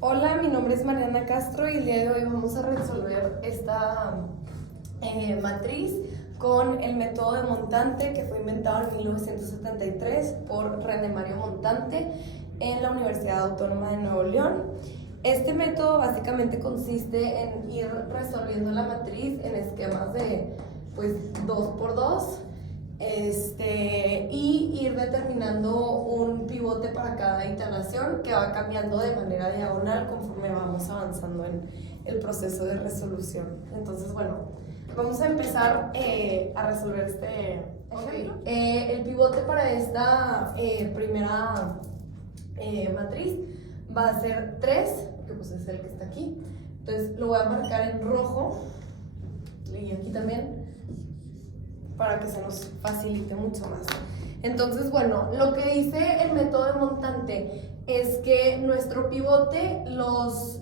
Hola, mi nombre es Mariana Castro y el día de hoy vamos a resolver esta matriz con el método de Montante que fue inventado en 1973 por René Mario Montante en la Universidad Autónoma de Nuevo León. Este método básicamente consiste en ir resolviendo la matriz en esquemas de 2 por 2 y ir determinando un pivote para cada iteración que va cambiando de manera diagonal conforme vamos avanzando en el proceso de resolución. Entonces, bueno, vamos a empezar a resolver este ejemplo. El pivote para esta primera matriz va a ser 3, que pues es el que está aquí. Entonces lo voy a marcar en rojo y aquí también, para que se nos facilite mucho más. Entonces, bueno, lo que dice el método de Montante es que nuestro pivote, los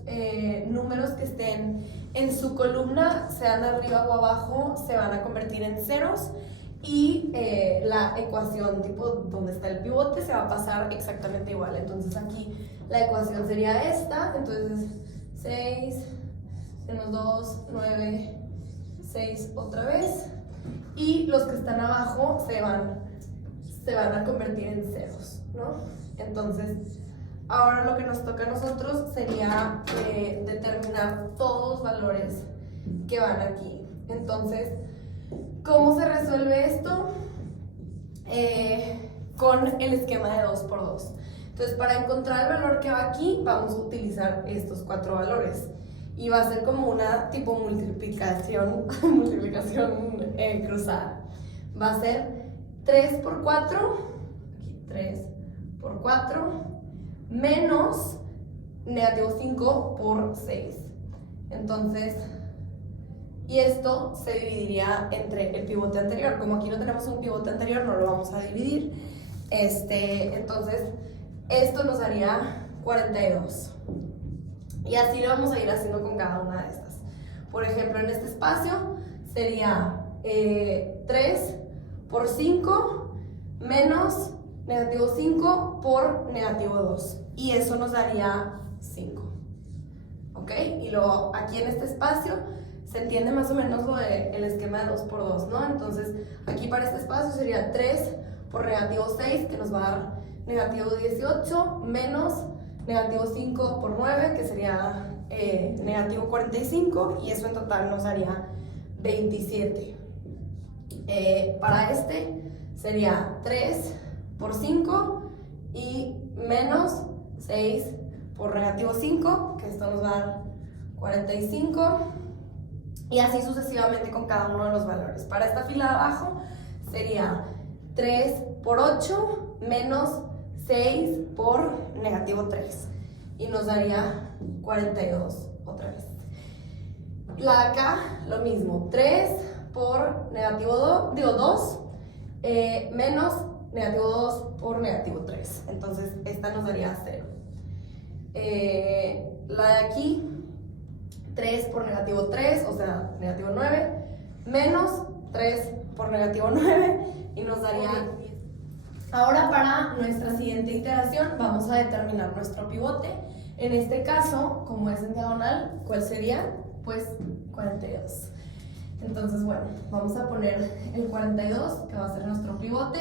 números que estén en su columna, sean arriba o abajo, se van a convertir en ceros y la ecuación tipo donde está el pivote se va a pasar exactamente igual. Entonces aquí la ecuación sería esta, entonces 6 menos 2, 9, 6 otra vez. Y los que están abajo se van a convertir en ceros, ¿no? Entonces, ahora lo que nos toca a nosotros sería determinar todos los valores que van aquí. Entonces, ¿cómo se resuelve esto? Con el esquema de 2 por 2. Entonces, para encontrar el valor que va aquí, vamos a utilizar estos 4 valores. Y va a ser como una tipo multiplicación cruzada. Va a ser 3 por 4, aquí 3 por 4, menos negativo 5 por 6. Entonces, y esto se dividiría entre el pivote anterior. Como aquí no tenemos un pivote anterior, no lo vamos a dividir. Entonces, esto nos haría 42. Y así lo vamos a ir haciendo con cada una de estas. Por ejemplo, en este espacio sería 3 por 5 menos negativo 5 por negativo 2. Y eso nos daría 5. ¿Ok? Y luego aquí en este espacio se entiende más o menos lo del esquema de 2 por 2, ¿no? Entonces aquí para este espacio sería 3 por negativo 6, que nos va a dar negativo 18, menos negativo 5 por 9, que sería negativo 45, y eso en total nos daría 27. Para este sería 3 por 5 y menos 6 por negativo 5, que esto nos va a dar 45, y así sucesivamente con cada uno de los valores. Para esta fila de abajo sería 3 por 8 menos 6 por negativo 3 y nos daría 42 otra vez. La de acá, lo mismo, 3 por negativo 2 menos negativo 2 por negativo 3. Entonces esta nos daría 0. La de aquí, 3 por negativo 3, o sea, negativo 9, menos 3 por negativo 9 y nos daría 10. Ahora para nuestra siguiente iteración vamos a determinar nuestro pivote. En este caso, como es en diagonal, ¿cuál sería? Pues 42. Entonces, bueno, vamos a poner el 42, que va a ser nuestro pivote.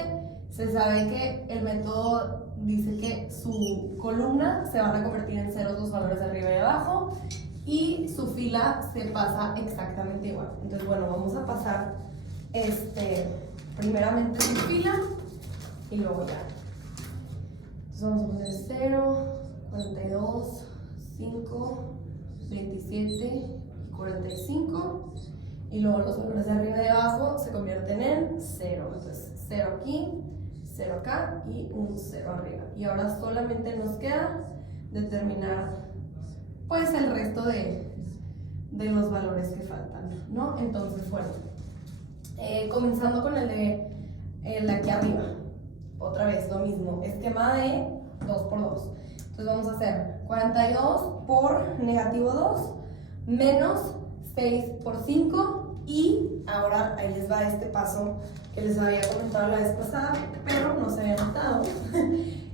Se sabe que el método dice que su columna se van a convertir en ceros los valores de arriba y abajo, y su fila se pasa exactamente igual. Entonces, bueno, vamos a pasar primeramente su fila y luego ya. Entonces vamos a poner 0, 42, 5, 27 y 45. Y luego los valores de arriba y de abajo se convierten en 0. Entonces 0 aquí, 0 acá y un 0 arriba. Y ahora solamente nos queda determinar pues el resto de los valores que faltan, ¿no? Entonces, bueno, comenzando con el de aquí arriba. Otra vez lo mismo, esquema de 2 por 2. Entonces vamos a hacer 42 por negativo 2 menos 6 por 5, y ahora ahí les va este paso que les había comentado la vez pasada, pero no se había notado.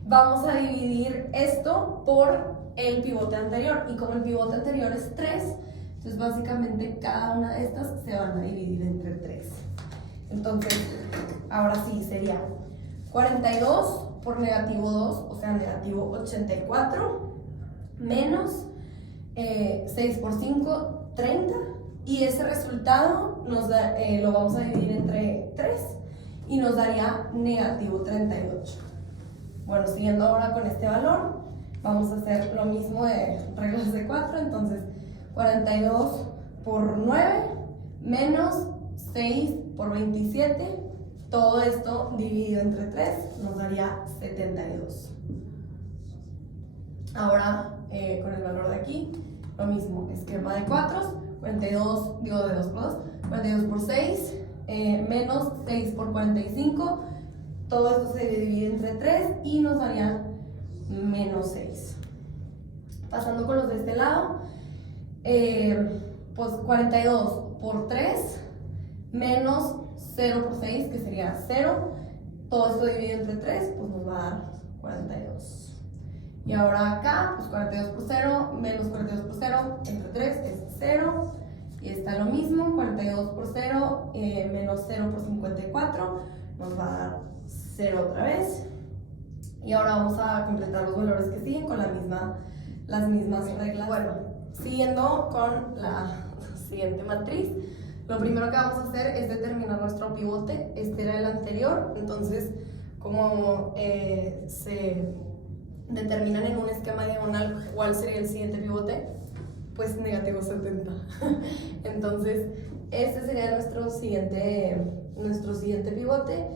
Vamos a dividir esto por el pivote anterior, y como el pivote anterior es 3, entonces básicamente cada una de estas se van a dividir entre 3. Entonces, ahora sí sería 42 por negativo 2, o sea, negativo 84, menos 6 por 5, 30, y ese resultado nos da, lo vamos a dividir entre 3 y nos daría negativo 38. Bueno, siguiendo ahora con este valor, vamos a hacer lo mismo de reglas de 4, entonces 42 por 9 menos 6 por 27, todo esto dividido entre 3 nos daría 72. Ahora, con el valor de aquí, lo mismo, esquema de 4, 42, digo de 2 por 2, 42 por 6, menos 6 por 45, todo esto se divide entre 3 y nos daría menos 6. Pasando con los de este lado, pues 42 por 3, menos 0 por 6, que sería 0, todo esto dividido entre 3, pues nos va a dar 42. Y ahora acá, pues 42 por 0, menos 42 por 0, entre 3 es 0. Y está lo mismo, 42 por 0, menos 0 por 54, nos va a dar 0 otra vez. Y ahora vamos a completar los valores que siguen con las mismas reglas. Bueno, siguiendo con la siguiente matriz, lo primero que vamos a hacer es determinar nuestro pivote. Este era el anterior, entonces como se determinan en un esquema diagonal cuál sería el siguiente pivote, pues negativo 70. Entonces este sería nuestro siguiente pivote,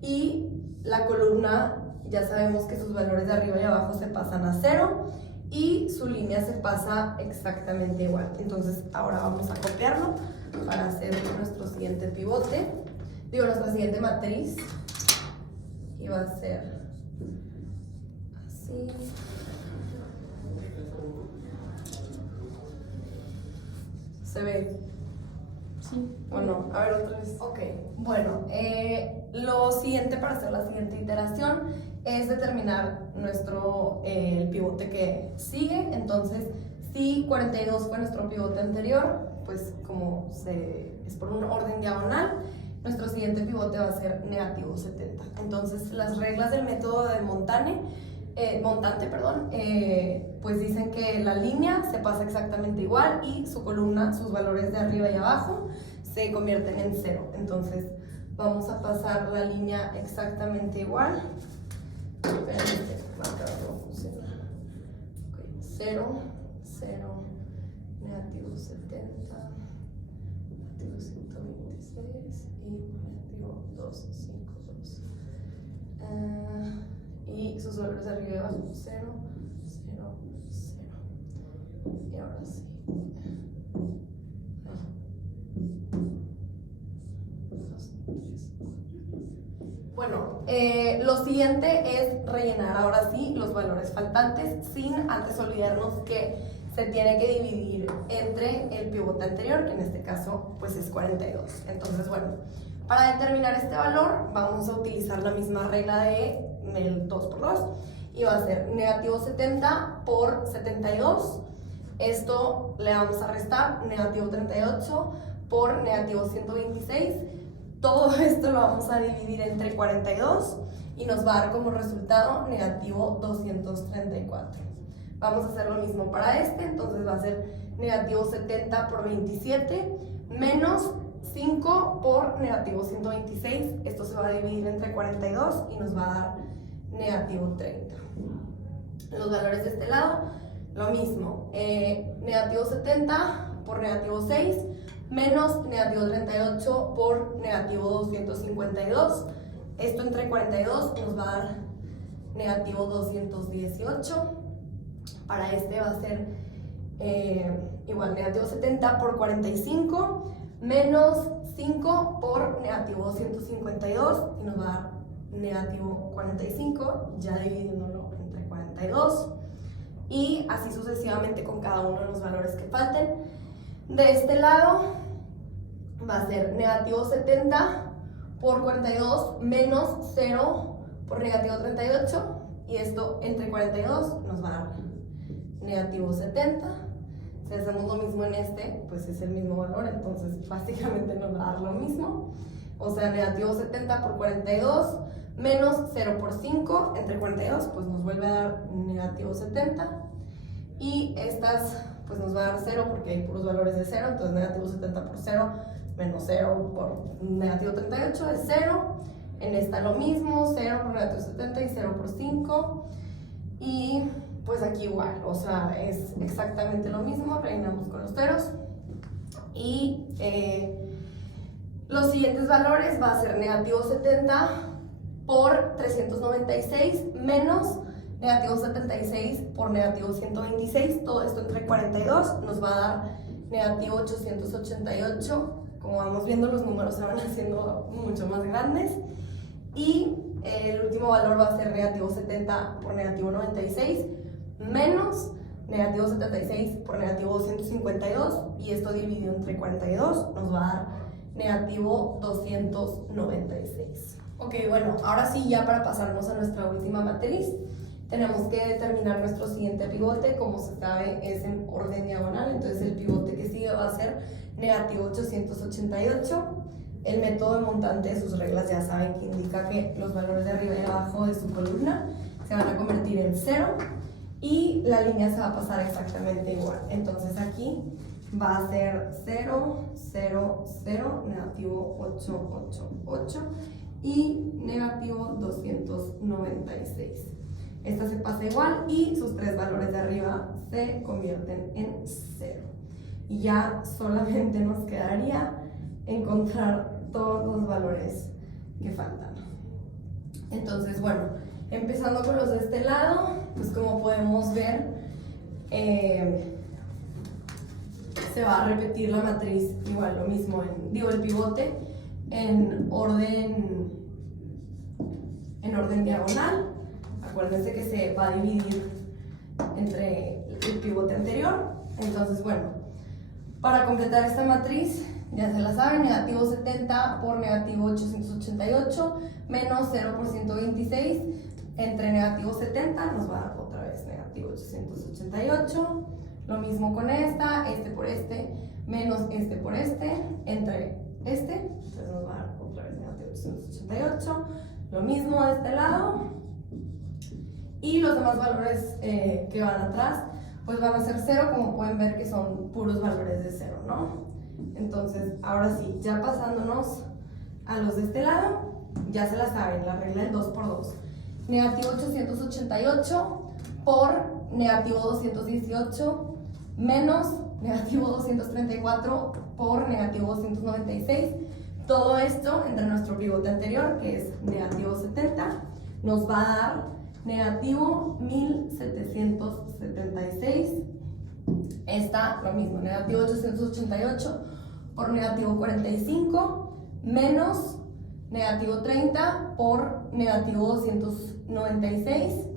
y la columna ya sabemos que sus valores de arriba y abajo se pasan a 0 y su línea se pasa exactamente igual. Entonces ahora vamos a copiarlo para hacer nuestro siguiente pivote, nuestra siguiente matriz, y va a ser así. ¿Se ve? Sí. Bueno, a ver otra vez. Ok, bueno, lo siguiente para hacer la siguiente iteración es determinar el pivote que sigue. Entonces, si 42 fue nuestro pivote anterior, pues como es por un orden diagonal, nuestro siguiente pivote va a ser negativo 70. Entonces, las reglas del método de montante, pues dicen que la línea se pasa exactamente igual y su columna, sus valores de arriba y abajo se convierten en 0. Entonces vamos a pasar la línea exactamente igual. Espérate, no funciona. 0, 0, negativo 70, negativo 126 y negativo 2, 5, 2. Y sus valores de arriba y abajo, 0, 0, 0. Y ahora sí. Bueno, lo siguiente es rellenar ahora sí los valores faltantes, sin antes olvidarnos que se tiene que dividir entre el pivote anterior, que en este caso pues es 42. Entonces, bueno, para determinar este valor vamos a utilizar la misma regla del 2 por 2, y va a ser negativo 70 por 72. Esto le vamos a restar negativo 38 por negativo 126. Todo esto lo vamos a dividir entre 42 y nos va a dar como resultado negativo 234. Vamos a hacer lo mismo para este, entonces va a ser negativo 70 por 27 menos 5 por negativo 126. Esto se va a dividir entre 42 y nos va a dar negativo 30. Los valores de este lado, lo mismo, negativo 70 por negativo 6 menos negativo 38 por negativo 252. Esto entre 42 nos va a dar negativo 218. Para este va a ser igual, negativo 70 por 45 menos 5 por negativo 252, y nos va a dar negativo 45, ya dividiéndolo entre 42, y así sucesivamente con cada uno de los valores que falten. De este lado va a ser negativo 70 por 42 menos 0 por negativo 38, y esto entre 42 nos va a dar negativo 70. Si hacemos lo mismo en este, pues es el mismo valor, entonces básicamente nos va a dar lo mismo. O sea, negativo 70 por 42 menos 0 por 5 entre 42, pues nos vuelve a dar negativo 70. Y estas, pues nos va a dar 0 porque hay puros valores de 0, entonces negativo 70 por 0 menos 0 por negativo 38 es 0. En esta lo mismo, 0 por negativo 70 y 0 por 5. Y pues aquí igual, o sea, es exactamente lo mismo, rellenamos con los ceros. Y los siguientes valores va a ser negativo 70 por 396 menos negativo 76 por negativo 126. Todo esto entre 42 nos va a dar negativo 888. Como vamos viendo, los números se van haciendo mucho más grandes. Y el último valor va a ser negativo 70 por negativo 96 menos negativo 76 por negativo 252, y esto dividido entre 42 nos va a dar negativo 296. Ok, bueno, ahora sí, ya para pasarnos a nuestra última matriz, tenemos que determinar nuestro siguiente pivote. Como se sabe, es en orden diagonal, entonces el pivote que sigue va a ser negativo 888. El método de montante de sus reglas ya saben que indica que los valores de arriba y abajo de su columna se van a convertir en 0 y la línea se va a pasar exactamente igual. Entonces aquí va a ser 0, 0, 0, negativo 8, 8, 8 y negativo 296. Esta se pasa igual y sus tres valores de arriba se convierten en 0. Y ya solamente nos quedaría encontrar todos los valores que faltan. Entonces, bueno, empezando con los de este lado, pues como podemos ver, se va a repetir la matriz igual, lo mismo, el pivote en orden diagonal. Acuérdense que se va a dividir entre el pivote anterior. Entonces, bueno, para completar esta matriz, ya se la saben, negativo 70 por negativo 888 menos 0 por 126 entre negativo 70 nos va a dar otra vez negativo 888. Lo mismo con esta, este por este, menos este por este, entre este, entonces nos va a dar otra vez negativo 888. Lo mismo de este lado. Y los demás valores que van atrás, pues van a ser 0, como pueden ver que son puros valores de 0, ¿no? Entonces, ahora sí, ya pasándonos a los de este lado, ya se la saben, la regla del 2 por 2. Negativo 888 por negativo 218 menos negativo 234 por negativo 296. Todo esto entre nuestro pivote anterior, que es negativo 70, nos va a dar negativo 1776. Está lo mismo, negativo 888 por negativo 45 menos negativo 30 por negativo 296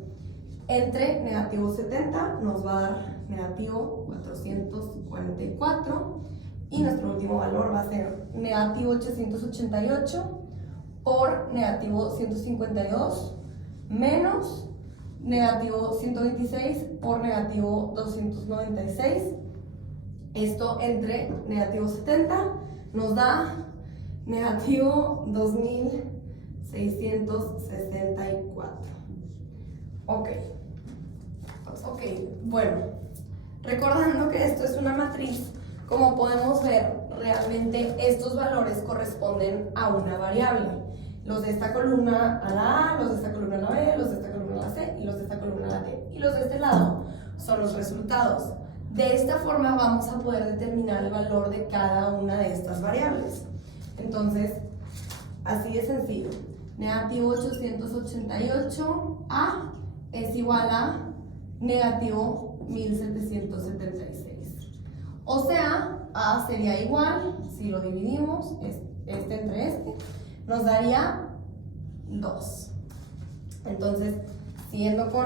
entre negativo 70 nos va a dar negativo 444 y nuestro último valor va a ser negativo 888 por negativo 152 menos negativo 126 por negativo 296. Esto entre negativo 70 nos da negativo 2664. Ok, bueno, recordando que esto es una matriz, como podemos ver, realmente estos valores corresponden a una variable. Los de esta columna a la A, los de esta columna a la B, los de esta columna a la C y los de esta columna a la D. Y los de este lado son los resultados. De esta forma vamos a poder determinar el valor de cada una de estas variables. Entonces, así de sencillo. Negativo 888A es igual a negativo 1776. O sea, A sería igual, si lo dividimos, este entre este, nos daría 2. Entonces, siguiendo con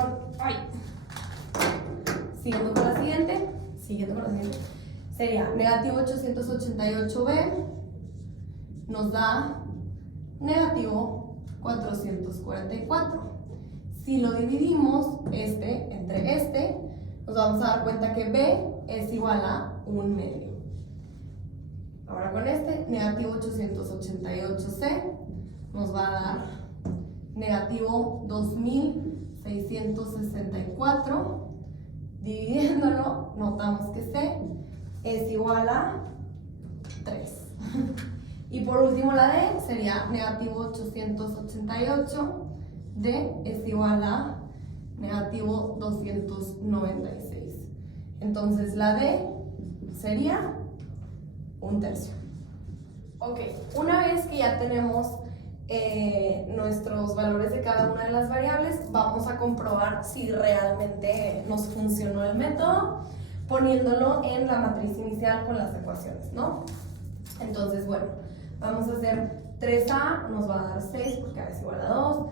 la siguiente, sería negativo 888b nos da negativo 444. Si lo dividimos este entre este, nos vamos a dar cuenta que B es igual a 1/2. Ahora con este, negativo 888C nos va a dar negativo 2664. Dividiéndolo, notamos que C es igual a 3. Y por último la D sería negativo 888. D es igual a negativo 296. Entonces la D sería 1/3. Ok, una vez que ya tenemos nuestros valores de cada una de las variables, vamos a comprobar si realmente nos funcionó el método poniéndolo en la matriz inicial con las ecuaciones, ¿no? Entonces, bueno, vamos a hacer 3A, nos va a dar 6 porque A es igual a 2,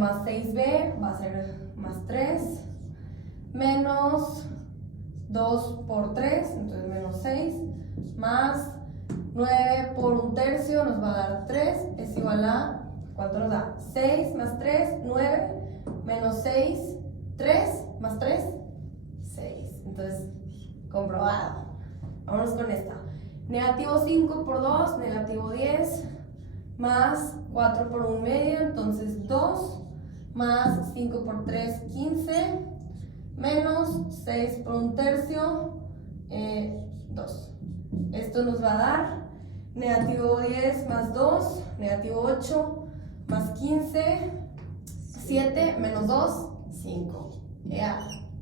más 6B va a ser más 3, menos 2 por 3, entonces menos 6, más 9 por 1/3 nos va a dar 3, es igual a, ¿cuánto nos da? 6 más 3, 9, menos 6, 3, más 3, 6. Entonces, comprobado. Vámonos con esta. Negativo 5 por 2, negativo 10, más 4 por 1/2, entonces 2, más 5 por 3, 15, menos 6 por 1/3, 2. Esto nos va a dar negativo 10 más 2, negativo 8, más 15, 7, menos 2, 5. Ya,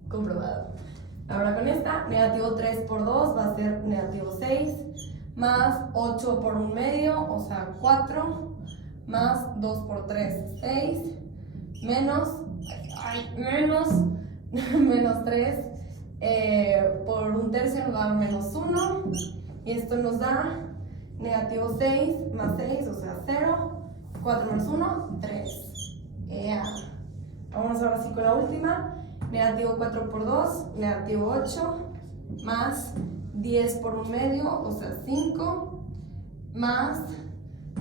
comprobado. Ahora con esta, negativo 3 por 2 va a ser negativo 6, más 8 por 1/2, o sea 4, más 2 por 3, 6, menos, menos 3, por 1/3 nos da menos 1, y esto nos da negativo 6 más 6, o sea 0, 4 menos 1, 3. Vamos ahora sí con la última. Negativo 4 por 2, negativo 8, más 10 por 1/2, o sea 5, más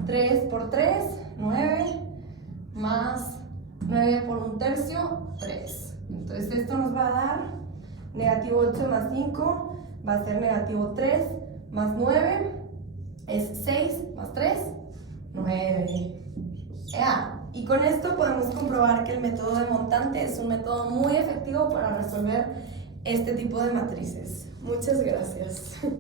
3 por 3, 9, más 9 por 1/3, 3. Entonces esto nos va a dar negativo 8 más 5, va a ser negativo 3, más 9, es 6, más 3, 9. Y con esto podemos comprobar que el método de montante es un método muy efectivo para resolver este tipo de matrices. Muchas gracias.